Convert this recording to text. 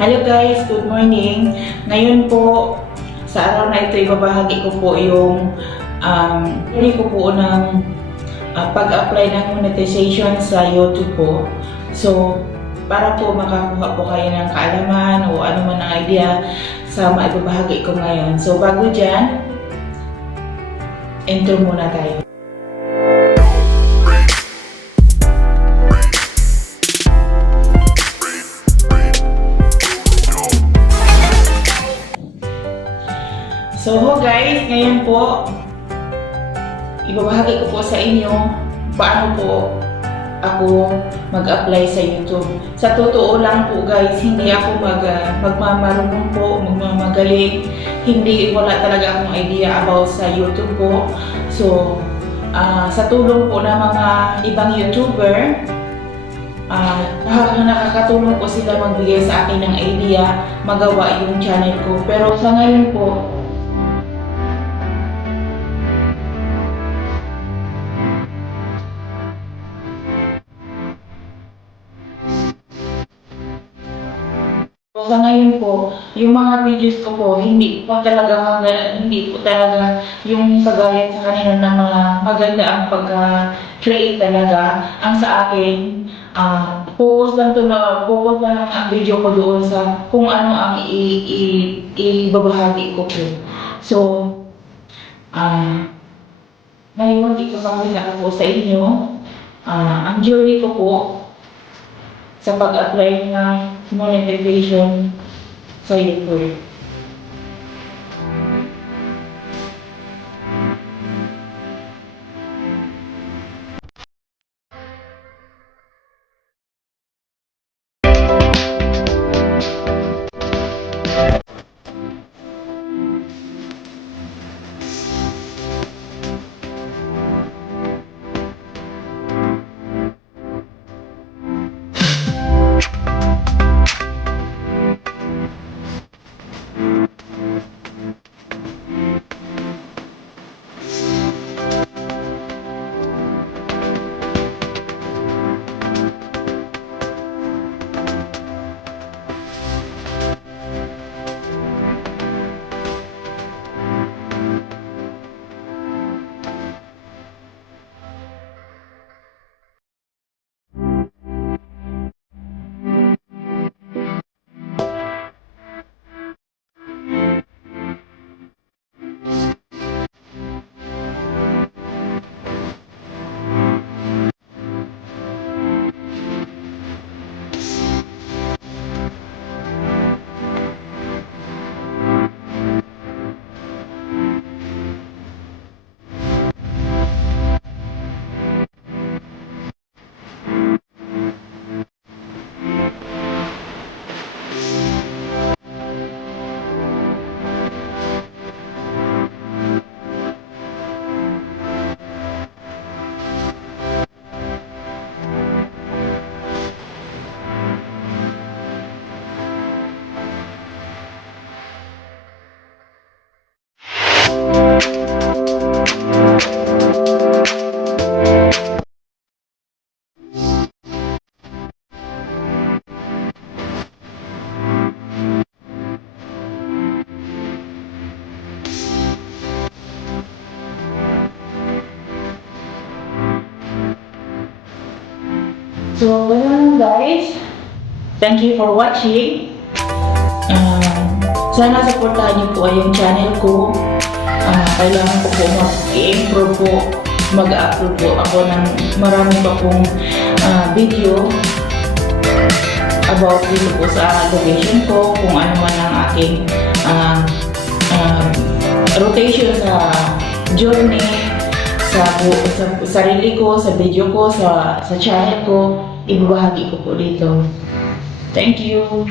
Hello guys, good morning. Ngayon po, sa araw na ito, ibabahagi ko po yung hindi ko po ng pag-apply ng monetization sa YouTube po. So, para po makakuha po kayo ng kaalaman o ano man ang idea sa maibabahagi ko ngayon. So, bago dyan, intro muna tayo. So guys, ngayon po, ibabahagi ko po sa inyo paano po ako mag-apply sa YouTube. Sa totoo lang po guys, hindi ako magmamarunong po, magmamagaling. Hindi, wala talaga akong idea about sa YouTube po. So, sa tulong po ng mga ibang YouTuber, nakakatulong po sila magbigay sa akin ng idea, magawa yung channel ko. Pero sa ngayon po, yung mga videos ko po, hindi po talaga yung kagaya sa kanila na mga maganda ang pagka-create talaga. Ang sa akin, focus lang ang video ko doon sa kung ano ang ibabahagi ko po. So, ngayon, ipapakita ko sa inyo ang journey ko po sa pag-apply ng monetization sa YouTube. So, guys, thank you for watching. Sana supportahan niyo po yung channel ko. Kailangan ko po mag-improve po, mag-upload po ako ng marami pa pong video about dito po sa location ko, kung ano man ang aking rotation sa journey, sa sarili ko, sa video ko, sa channel ko, ibabahagi ko po dito. Thank you!